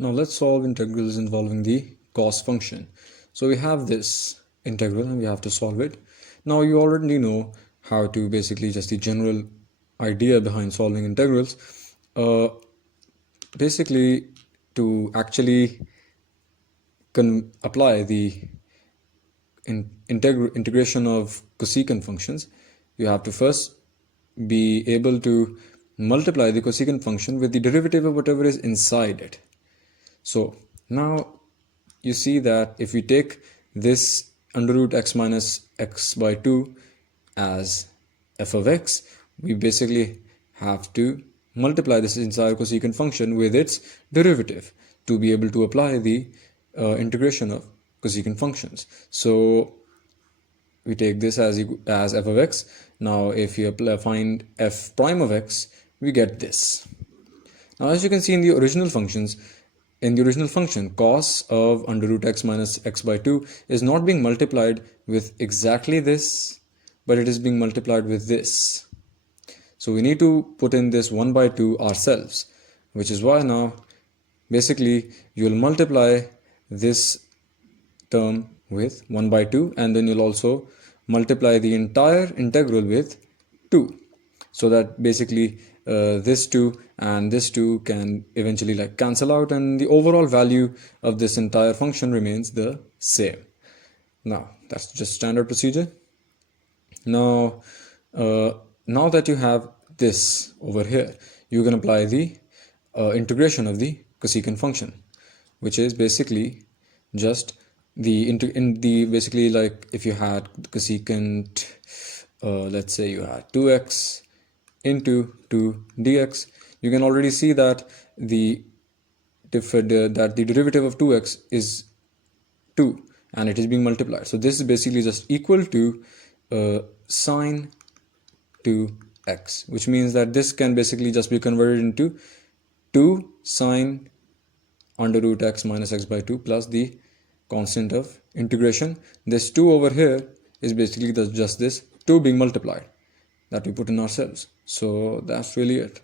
Now let's solve integrals involving the cos function. So we have this integral and we have to solve it. Now you already know how to basically just the general idea behind solving integrals. Basically to actually apply the integration of cosecant functions, you have to first be able to multiply the cosecant function with the derivative of whatever is inside it. So now you see that if we take this under root x minus x by 2 as f of x, we basically have to multiply this entire cosecant function with its derivative to be able to apply the integration of cosecant functions. So we take this as f of x. Now if you find f prime of x, we get this. Now as you can see in the original function, cos of under root x minus x by 2 is not being multiplied with exactly this, but it is being multiplied with this. So we need to put in this 1 by 2 ourselves, which is why now basically you will multiply this term with 1 by 2, and then you'll also multiply the entire integral with 2, so that basically this 2 and this 2 can eventually cancel out, and the overall value of this entire function remains the same. Now that's just standard procedure. Now now that you have this over here, you can apply the integration of the cosecant function, which is basically just basically if you had cosecant, let's say you had 2x into 2 dx, you can already see that the derivative of 2x is 2 and it is being multiplied. So this is basically just equal to sine 2x, which means that this can basically just be converted into 2 sine under root x minus x by 2 plus the constant of integration. This 2 over here is basically just this 2 being multiplied that we put in ourselves. So that's really it.